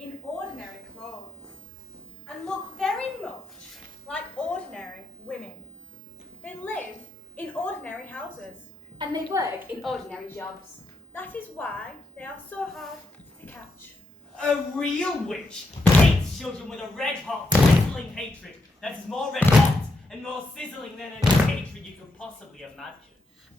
in ordinary clothes and look very much like ordinary women. They live in ordinary houses. And they work in ordinary jobs. That is why they are so hard to catch. A real witch hates children with a red-hot, sizzling hatred that is more red-hot and more sizzling than any hatred you could possibly imagine.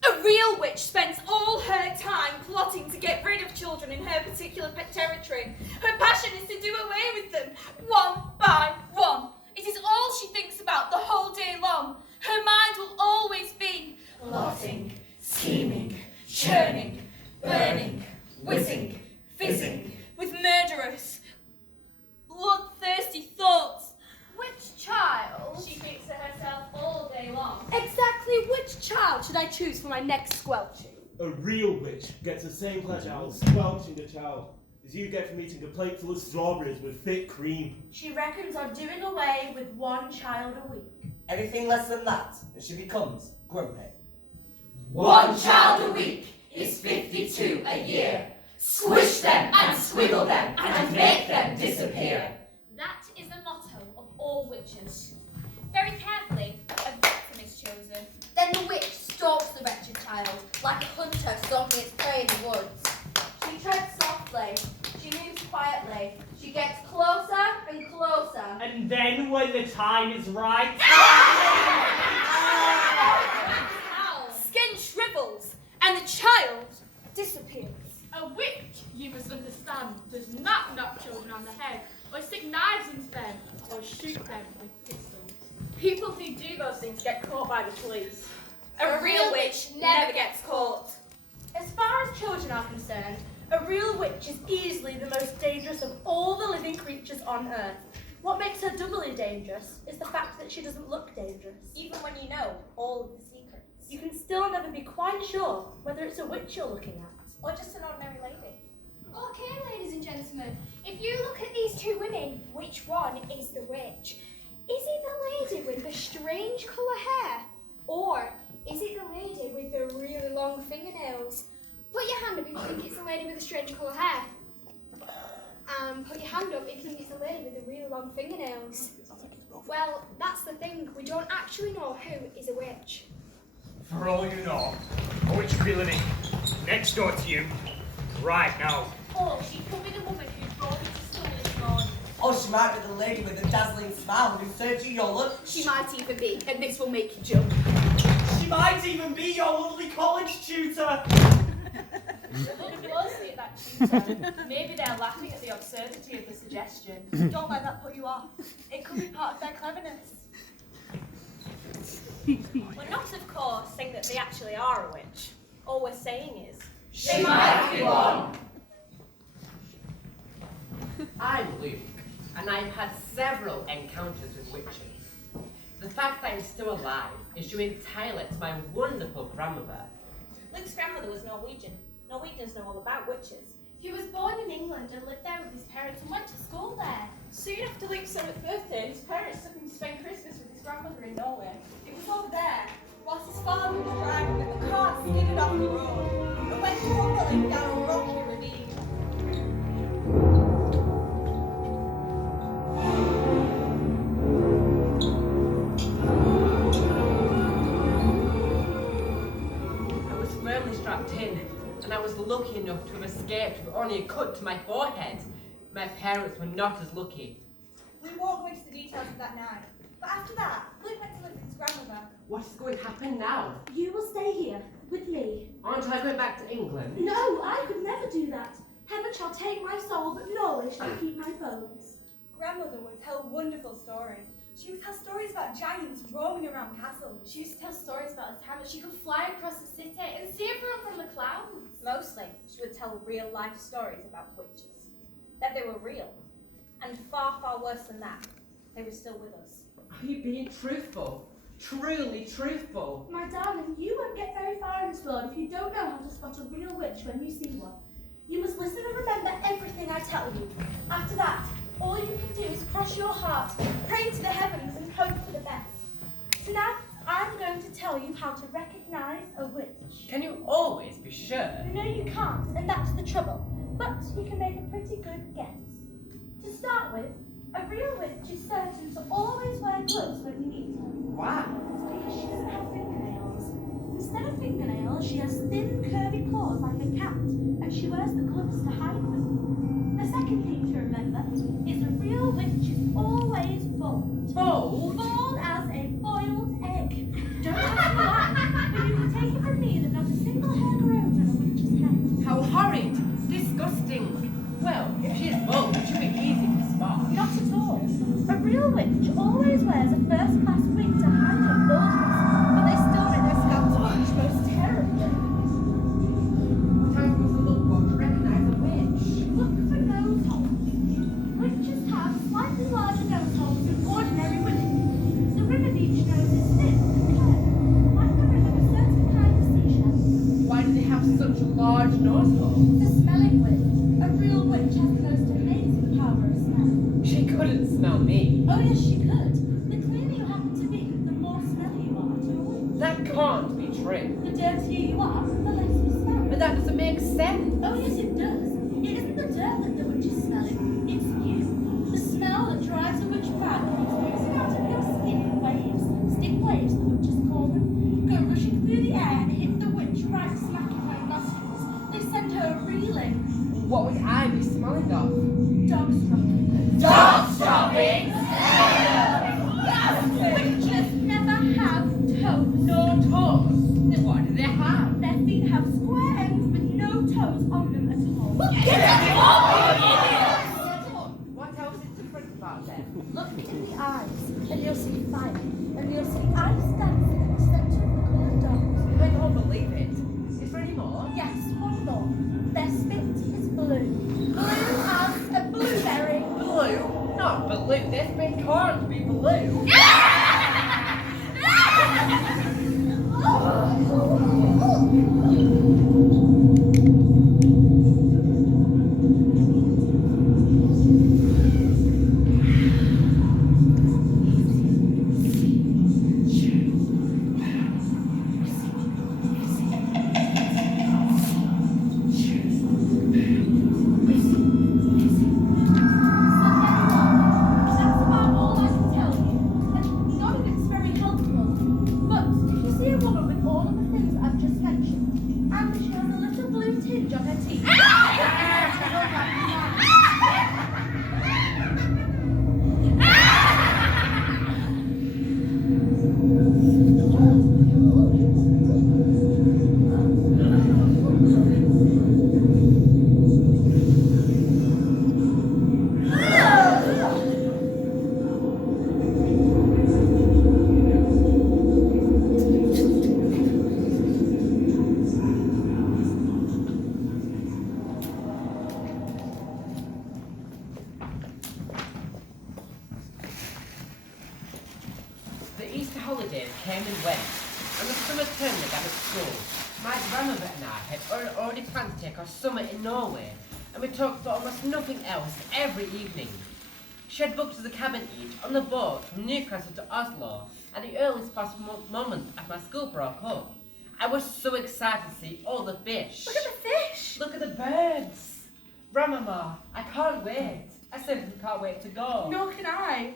A real witch spends all her time plotting to get rid of children in her particular pet territory. Her passion is to do away with them, one by one. It is all she thinks about the whole day long. Her mind will always be plotting, scheming, churning, burning, whizzing, fizzing, with murderous, bloodthirsty thoughts. Which child? She thinks to herself all day long. Exactly which child should I choose for my next squelching? A real witch gets the same pleasure out of squelching a child as you get from eating a plate full of strawberries with thick cream. She reckons on doing away with one child a week. Anything less than that, and she becomes grumpy. One child a week is 52 a year. Squish them and squiggle them and make them disappear. That is the motto of all witches. Very carefully, a victim is chosen. Then the witch stalks the wretched child, like a hunter stalking its prey in the woods. She treads softly, she moves quietly, she gets closer and closer. And then when the time is right... Skin shrivels, and the child disappears. A witch, you must understand, does not knock children on the head, or stick knives into them, or shoot them with pistols. People who do those things get caught by the police. A real witch never gets caught. As far as children are concerned, a real witch is easily the most dangerous of all the living creatures on earth. What makes her doubly dangerous is the fact that she doesn't look dangerous. Even when you know all of the secrets. You can still never be quite sure whether it's a witch you're looking at. Or just an ordinary lady. Okay, ladies and gentlemen, if you look at these two women, which one is the witch? Is it the lady with the strange colour hair? Or is it the lady with the really long fingernails? Put your hand up if you think it's the lady with the strange colour hair. Put your hand up if you think it's the lady with the really long fingernails. Well, that's the thing, we don't actually know who is a witch. For all you know, a witch could be living next door to you, right now. Or she could be the woman who brought you to school this morning. Or she might be the lady with the dazzling smile who served you your lunch. She might even be, and this will make you jump. She might even be your lovely college tutor. Look closely at that tutor. Maybe they're laughing at the absurdity of the suggestion. Don't let that put you off. It could be part of their cleverness. We're not, of course, saying that they actually are a witch. All we're saying is, She might be one. I'm Luke, and I've had several encounters with witches. The fact that I'm still alive is due entirely to my wonderful grandmother. Luke's grandmother was Norwegian. Norwegians know all about witches. He was born in England and lived there with his parents and went to school there. Soon after Luke's 7th birthday, his parents took him to spend Christmas with his grandmother in Norway. It was over there, whilst his father was driving with the cart skidded off the road and went tumbling down a rocky ravine. I was firmly strapped in, and I was lucky enough to have escaped with only a cut to my forehead. My parents were not as lucky. We won't go into the details of that night. But after that, Luke went to live with his grandmother. What is going to happen now? You will stay here with me. Aren't I going back to England? No, I could never do that. Heaven shall take my soul, but Norway shall keep my bones. Grandmother would tell wonderful stories. She would tell stories about giants roaming around castles. She used to tell stories about the time that she could fly across the city and see everyone from the clouds. Mostly, she would tell real-life stories about witches. That they were real. And far, far worse than that, they were still with us. Are you being truthful? Truly truthful? My darling, you won't get very far in this world if you don't know how to spot a real witch when you see one. You must listen and remember everything I tell you. After that, all you can do is cross your heart, pray to the heavens and hope for the best. Tonight, I'm going to tell you how to recognize a witch. Can you always be sure? No, you can't, and that's the trouble. But you can make a pretty good guess. To start with, a real witch is certain to always wear gloves when you meet her. Why? Because she doesn't have fingernails. Instead of fingernails, she has thin, curvy claws like a cat, and she wears the gloves to hide them. The second thing to remember is a real witch is always bald. Bald? Bald as a boiled egg. Don't ask me why, but you can take it from me that not a single hair grows on a witch's head. How horrid! Disgusting! Well, if she is bald, it should be easy to spot. Not at all. A real witch always wears a first-class wig to hide her baldness, but they still make their scalps blush most terribly. How am I supposed to look for to recognise a witch? Look for nose holes. Witches have slightly larger nose holes than ordinary women. The rim of each nose is thin and curved, like the rim of a certain kind of seashell. Why do they have such large nose holes? The smelling with. A real witch has the most amazing power of smell. She couldn't smell me. Oh yes, she could. The cleaner you happen to be, the more smelly you are to a witch. That can't be true. The dirtier you are, the less you smell. But that doesn't make sense. Oh yes, it does. It isn't the dirt that the witch is smelling, it's you. The smell that drives a witch mad comes oozing out of your skin in waves. Stick waves, the witches call them. Go rushing through the air and hit the witch right smack in her nostrils. They send her reeling. What would I be smelling of? Dog stropping. Dog stopping! Witches never have toes. No toes. Then what do they have? Their feet have square ends with no toes on them at all. What else is different about them? Look in the eyes, and you'll see fire, and you'll see ice dancing in the centre of the clear dogs. I don't believe it. Is there any more? Yes, one more. Their spit is blue. Blue as a blueberry. Blue? Not blue. Their spit can't be blue. That's about all I can tell you. And none of it's very helpful. But if you see a woman with all of the things I've just mentioned, and she has a little blue tinge on her teeth, The Easter holidays came and went, and the summer term began at school. My grandmother and I had already planned to take our summer in Norway, and we talked about almost nothing else every evening. She had booked us a cabin each on the boat from Newcastle to Oslo at the earliest possible moment after my school broke up. I was so excited to see all the fish. look at the fish. Look at the birds. Grandmama, I can't wait. I simply can't wait to go. Nor can I.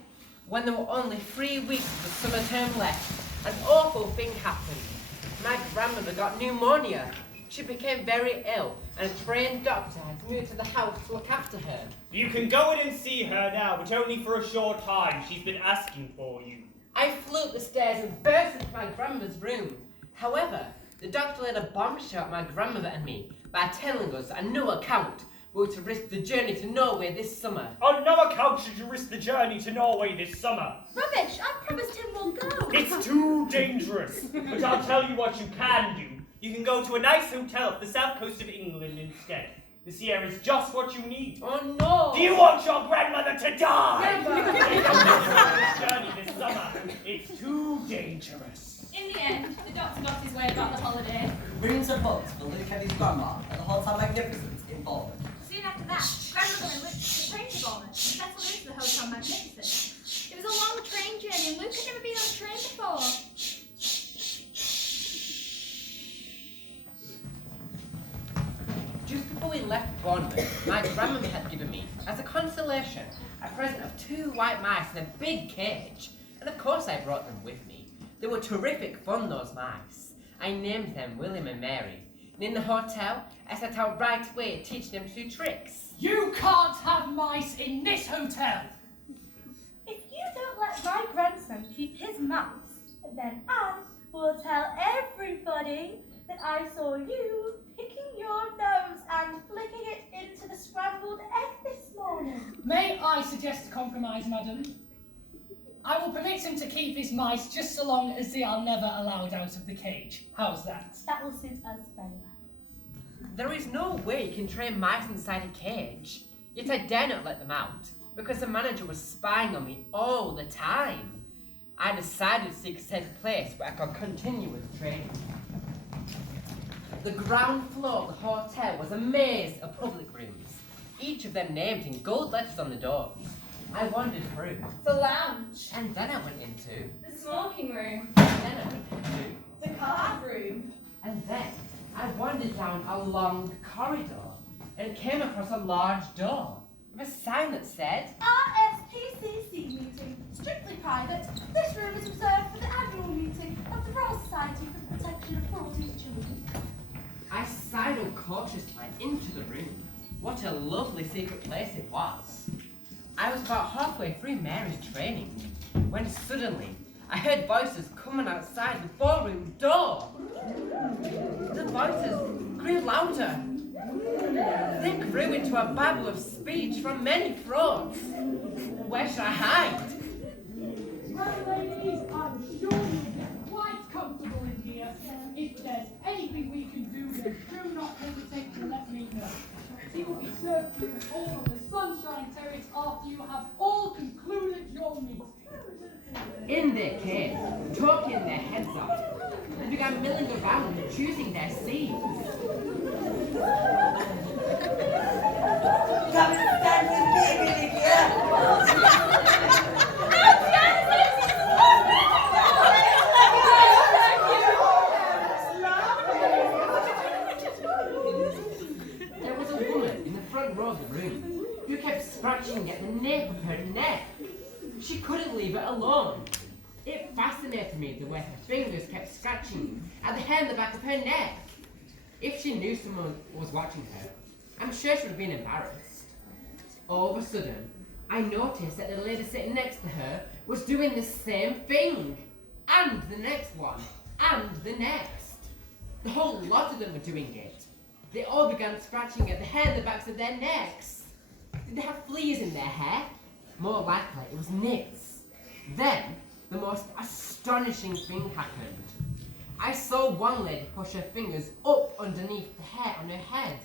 When there were only 3 weeks of the summer term left, an awful thing happened. My grandmother got pneumonia. She became very ill, and a trained doctor has moved to the house to look after her. You can go in and see her now, but only for a short time. She's been asking for you. I flew up the stairs and burst into my grandmother's room. However, the doctor laid a bombshell at my grandmother and me by telling us on no account we were to risk the journey to Norway this summer. On no account should you risk the journey to Norway this summer. Rubbish! I promised him we'll go. It's too dangerous. But I'll tell you what you can do. You can go to a nice hotel off the south coast of England instead. The sea air is just what you need. Oh no! Do you want your grandmother to die? Never. This journey this summer. It's too dangerous. In the end, the doctor got his way about the holiday. Rooms are booked for Luke and his grandma at the Hotel Magnificent in Bournemouth. Soon after that, Grandmother and Luke took the train to Bournemouth and settled into the Hotel Magnificent. It was a long train journey and Luke had never been on a train before. Just Before we left Bournemouth, my grandmother had given me, as a consolation, a present of 2 white mice in a big cage. And of course I brought them with me. They were terrific fun, those mice. I named them William and Mary. And in the hotel, I set out right away teaching them to do tricks. You can't have mice in this hotel! If you don't let my grandson keep his mouse, then I will tell everybody that I saw you picking your nose and flicking it into the scrambled egg this morning. May I suggest a compromise, madam? I will permit him to keep his mice just so long as they are never allowed out of the cage. How's that? That will suit us very well. There is no way you can train mice inside a cage. Yet I dare not let them out, because the manager was spying on me all the time. I decided to seek a safe place where I could continue with training. The ground floor of the hotel was a maze of public rooms, each of them named in gold letters on the doors. I wandered through. The lounge. And then I went into. The smoking room. And then I went into. The card room. And then I wandered down a long corridor and came across a large door with a sign that said, RSPCC meeting, strictly private. This room is reserved for the annual meeting of the Royal Society for the Protection of Cruelty to Children. I sidled cautiously into the room. What a lovely secret place it was. I was about halfway through Mary's training when suddenly I heard voices coming outside the ballroom door. The voices grew louder. They grew into a babble of speech from many throats. Where should I hide? Well, ladies, I'm sure you'll get quite comfortable in here. If there's anything we can do, then do not hesitate to let me know. He will be served to you all on the Sunshine Terrace after you have all concluded your meeting. In they came, talking their heads off. They began milling around and choosing their seats. Come and stand with me, Olivia. There was a woman in the front row of the room who kept scratching at the nape of her neck. She couldn't leave it alone. It fascinated me the way her fingers kept scratching at the hair in the back of her neck. If she knew someone was watching her, I'm sure she would have been embarrassed. All of a sudden, I noticed that the lady sitting next to her was doing the same thing. And the next one. And the next. The whole lot of them were doing it. They all began scratching at the hair in the backs of their necks. Did they have fleas in their hair? More likely it was nits. Then, the most astonishing thing happened. I saw one lady push her fingers up underneath the hair on her head.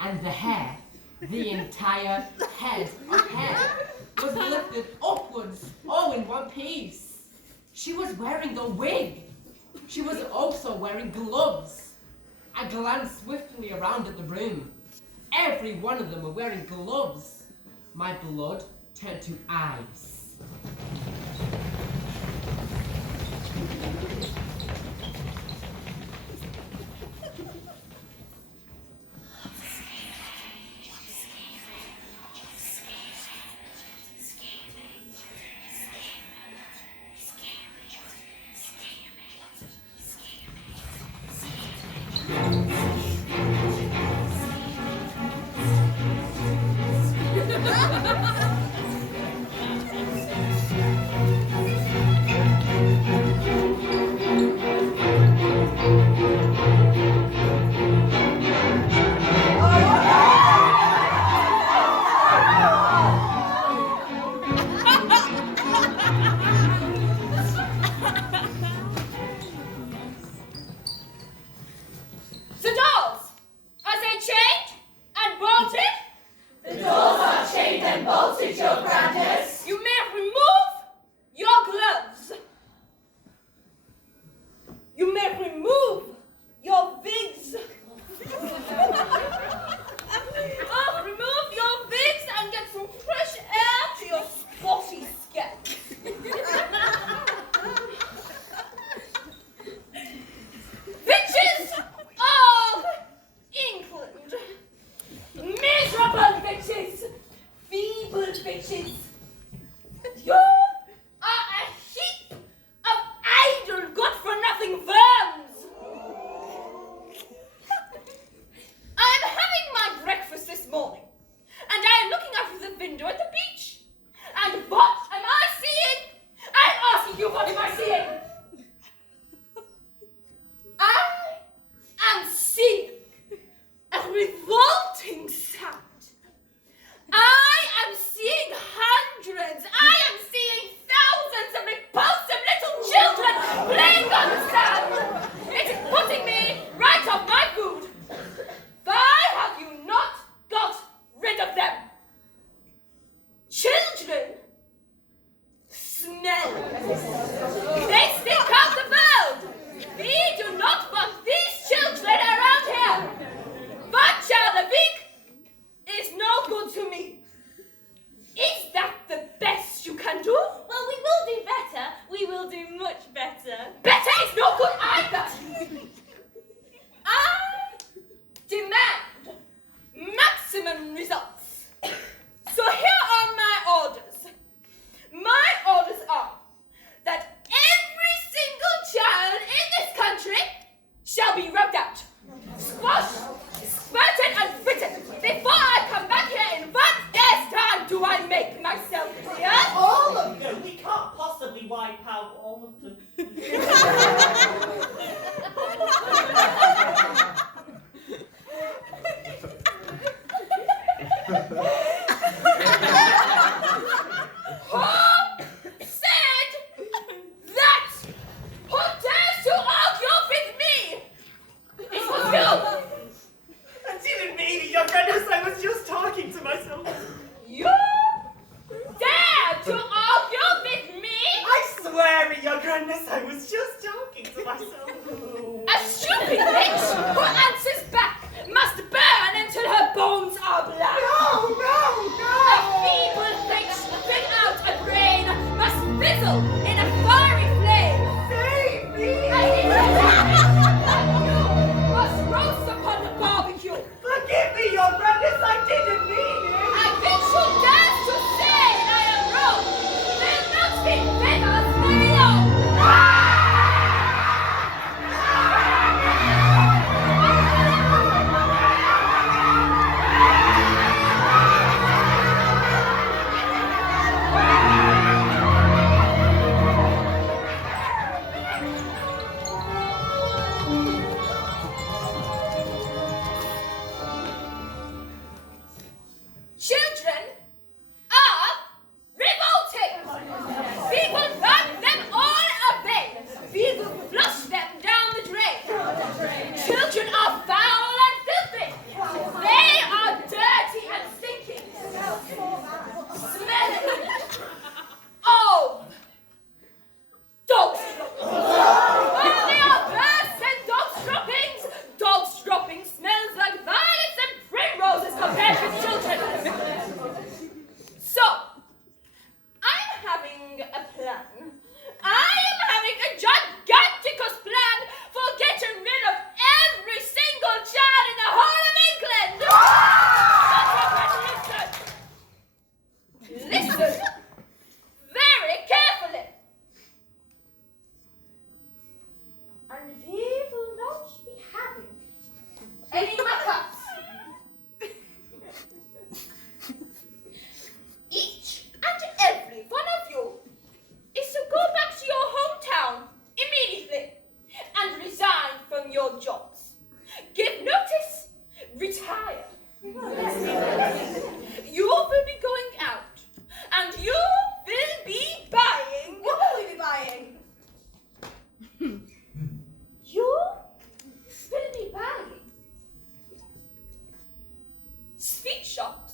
And the hair, the entire head of hair, was lifted upwards, all in one piece. She was wearing a wig. She was also wearing gloves. I glanced swiftly around at the room. Every one of them were wearing gloves. My blood turned to ice. shall be rubbed out, squashed, spurted and frittered. Before I come back here in 1 year's time, do I make myself clear? All of them? We can't possibly wipe out all of them. Who said that? Who dares to argue with me? It was you! I didn't mean it, Your Grace. I was just talking to myself. You dare to argue with me? I swear it, Your Grace. I was just talking to myself. A stupid bitch who answers back must burn until her bones are black. No! A feeble bitch without a brain must fizzle in a fiery flame. Save me! You must roast upon the barbecue. Forgive me, Your Grace. I didn't mean it. A bitch who dares to say I am wrong will not be famous very long. Children are revolting. We will burn them all away. We will flush them down the drain. Children are foul and filthy. They are dirty and stinking. Smelling of dogs. They are birds and dogs droppings. Dogs droppings smells like violets and primroses compared with children. So, I'm having a plan. I am having a giganticus plan for getting rid of every single child in the whole of England. Listen very carefully. And we will not be having any muck-ups. Each and every one of you is to go back to your hometown immediately and resign from your jobs. Give notice, retire. You will be going out and you will be buying. What will we be buying? You will be buying sweet shops.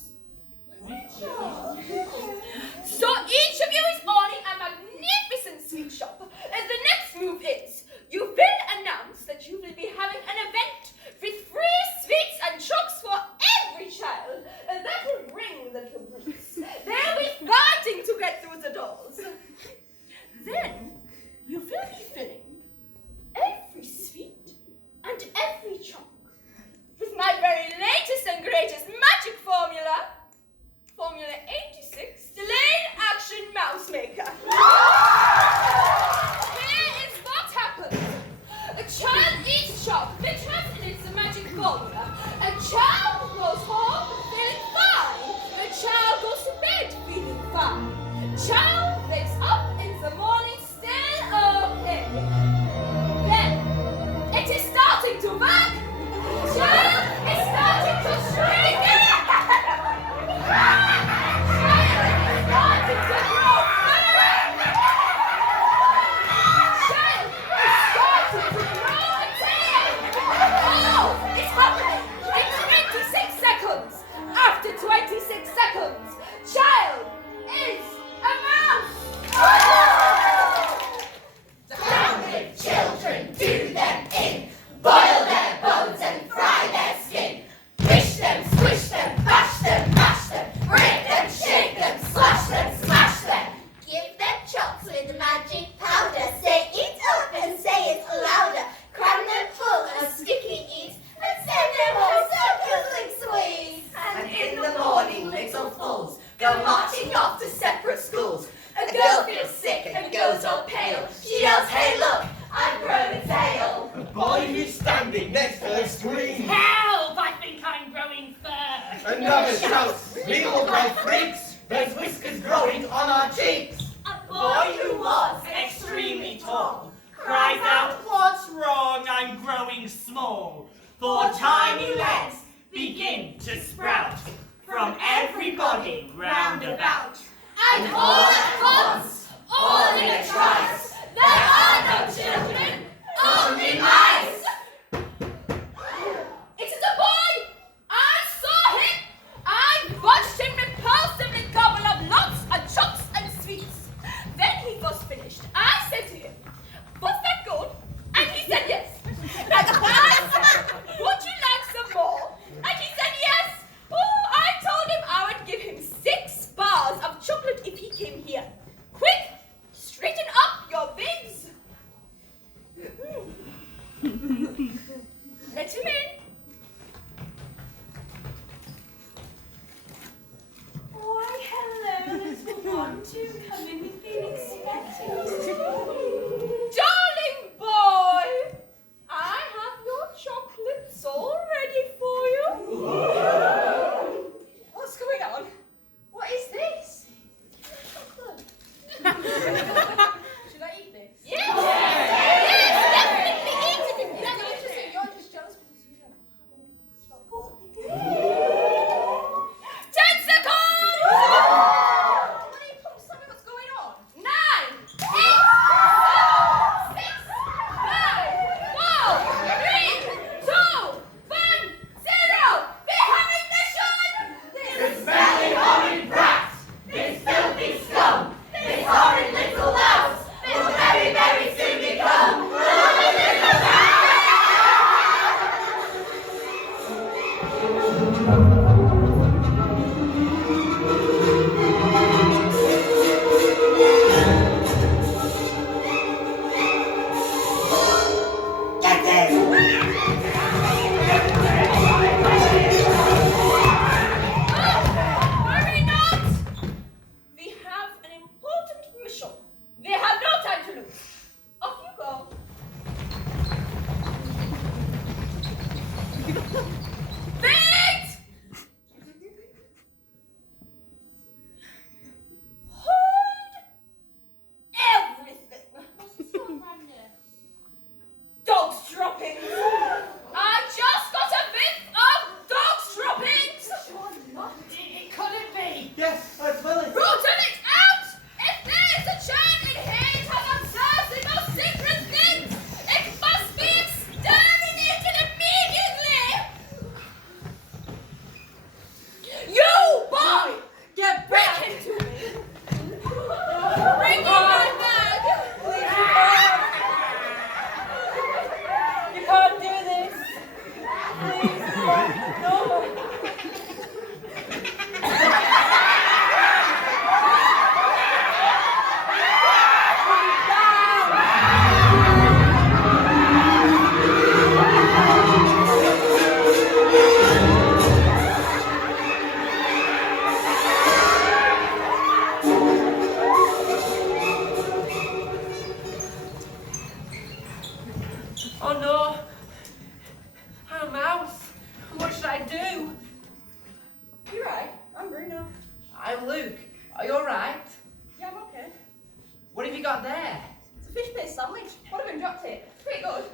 So each of you is owning a magnificent sweet shop. And the next move is you will announce that you will be having an event with free sweets and chocolates for every child. And that will bring the brutes. They'll be fighting to get through the doors. Then you will be filling every sweet and every choc with my very latest and greatest magic formula. Formula 86, Delayed Action Mouse Maker. Here is what happens. A child eats chocolate, trusts in its magic formula. A child goes home feeling fine. A child goes to bed feeling fine. Child wakes up in the morning still okay. Then it is starting to work. Child is starting to shrink. It's happening! In 20 standing next to the screen. Help! I think I'm growing fur. Another shouts, we all grow freaks. There's whiskers growing on our cheeks. A boy who was extremely tall cries out, "What's wrong? I'm growing small." For tiny legs begin to sprout from everybody round about. And all at once, all in a trice, there are no children, only mice. It is a boy! I saw him! I watched him repulsively gobble up nuts and chocs and sweets. Then he was finished. I said to him, "Was that good?" And he said yes. And I said, "Would you like some more?" And he said yes. Oh, I told him I would give him 6 bars of chocolate if he came here. Quick, straighten up your wigs. Let him in. Why, hello, little one. Do come in. We've been expecting you. Darling boy, I have your chocolates all ready for you. What's going on? What is this? Chocolate. Should I eat this? Yes! Yes, definitely eat it. That's interesting. You're just jealous because you don't have chocolate. 10 seconds! What are you pumps? Tell me what's going on. 9, 8, 7, 6, 5, 4, 3, 2, 1, 0. Behind the sun! This smelly horrid brat, this filthy scum, this horrid little louse, will very, very soon become a little mouse. Hurry not! We have an important mission. We have no time to lose. Off you go. Wait! Hold everything. What's this one, Grandad? Dog's droppings. I just got a whiff of dog's droppings. It couldn't be. Yes, that's Lily. Rotten it out! If there is a child in here, it has observed the most secret things. It must be exterminated immediately. You boy, Get bring back! him to me. Bring me my bag. You can't do this. Please, no. Oh no! I'm a mouse. What should I do? You're right. I'm Bruno. I'm Luke. Are you alright? Yeah, I'm okay. What have you got there? It's a fish paste sandwich. One of them dropped it. It's pretty good.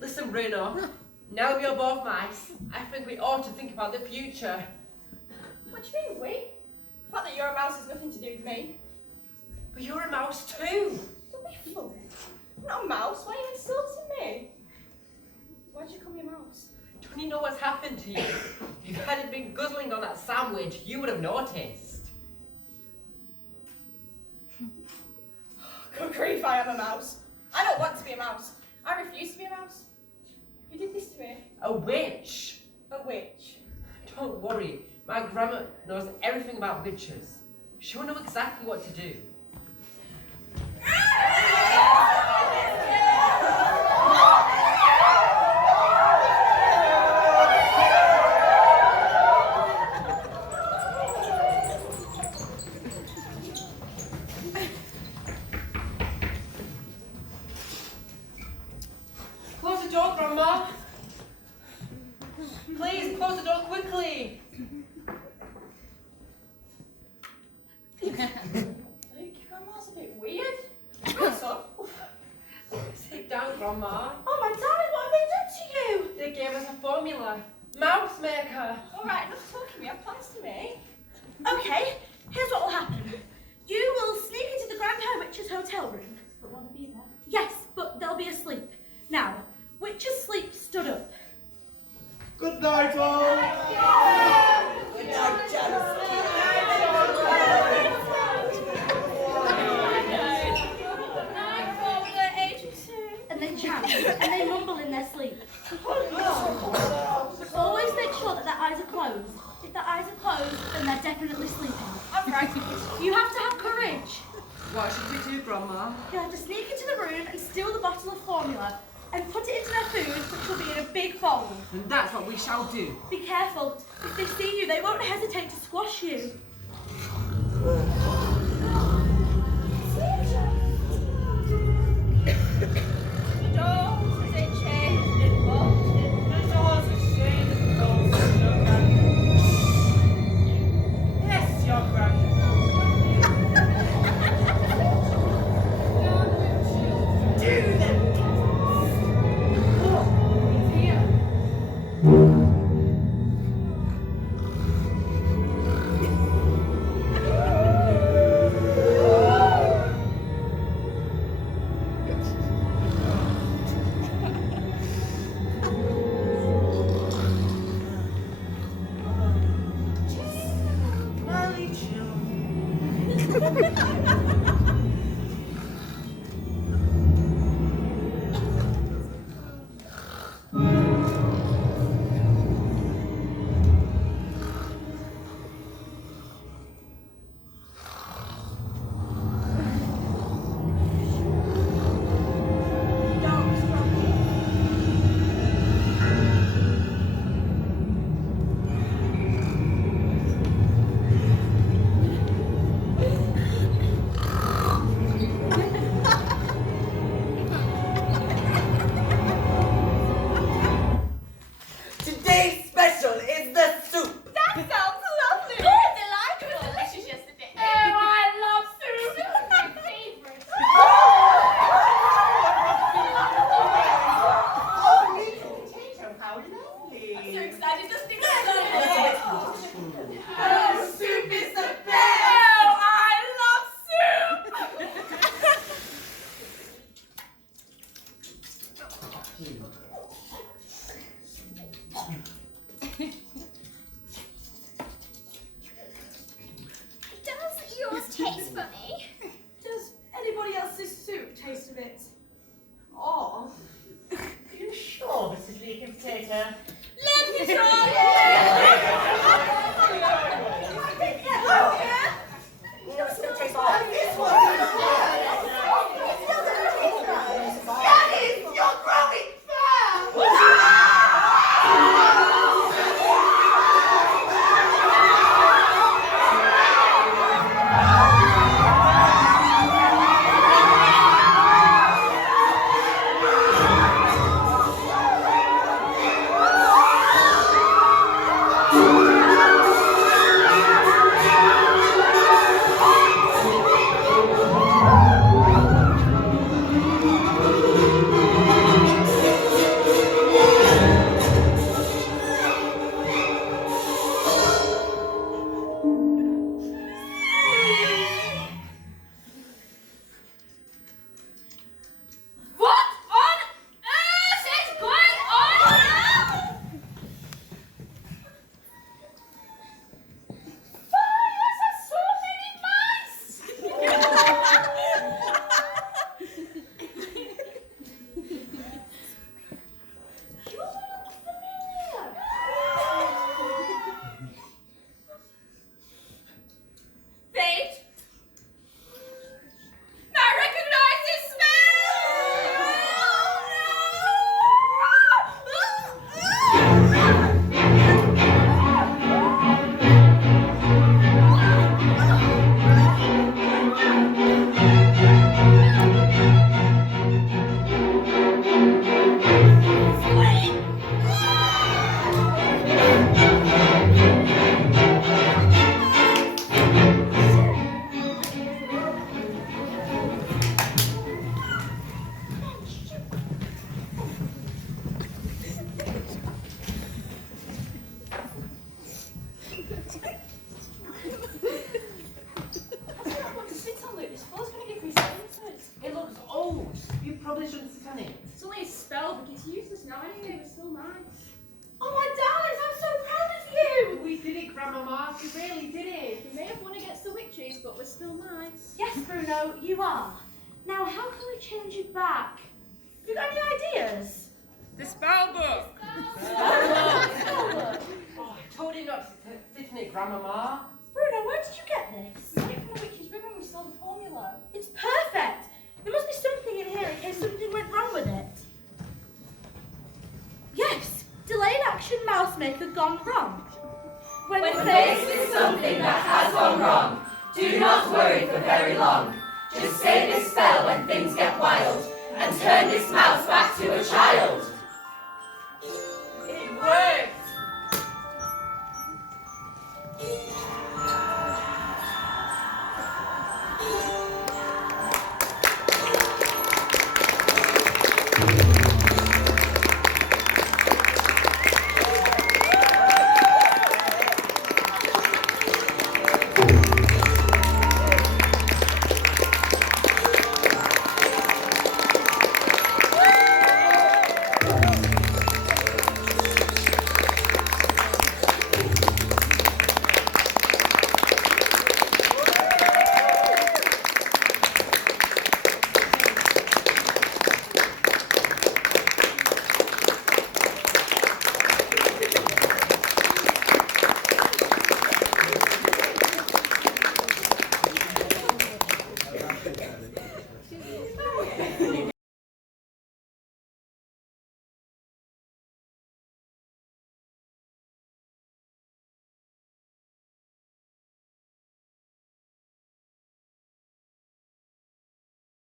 Listen, Bruno. Now we are both mice, I think we ought to think about the future. What do you mean, we? The fact that you're a mouse has nothing to do with me. But you're a mouse too. Don't be funny. I'm not a mouse. Why are you insulting me? Why'd you call me a mouse? Don't you know what's happened to you? If you hadn't been guzzling on that sandwich, you would have noticed. Good grief, I am a mouse. I don't want to be a mouse. I refuse to be a mouse. Who did this to me? A witch. A witch. Don't worry, my grandma knows everything about witches. She'll know exactly what to do. Close the door, Grandma. Please, close the door quickly. Look, Grandma's a bit weird. What's up? Sit down, Grandma. Oh, my darling, what have they done to you? They gave us a formula. Mouse maker. All right, enough talking. We have plans to make. Okay, here's what will happen. You will sneak into the Grand High Witch's hotel room. But will they be there? Yes, but they'll be asleep. Now, Witch's sleep stood up. Good night, all. Good night, Janice. And they chant, and they mumble in their sleep. Always make sure that their eyes are closed. If their eyes are closed, then they're definitely sleeping. Alright. You have to have courage. What should we do, Grandma? You have to sneak into the room and steal the bottle of formula and put it into their food, which will be in a big bowl. And that's what we shall do. Be careful. If they see you, they won't hesitate to squash you. Yes, your granny. Do them. We really did it. We may have won against the witches, but we're still nice. Yes, Bruno, you are. Now, how can we change it back? Have you got any ideas? The spell book. Oh, I told you not to sit in it, Grandmama. Bruno, where did you get this? We got it from the witch's ribbon. We saw the formula. It's perfect. There must be something in here in case something went wrong with it. Yes, delayed action mouse maker gone wrong. When faced with something that has gone wrong, do not worry for very long. Just say this spell when things get wild, and turn this mouse back to a child.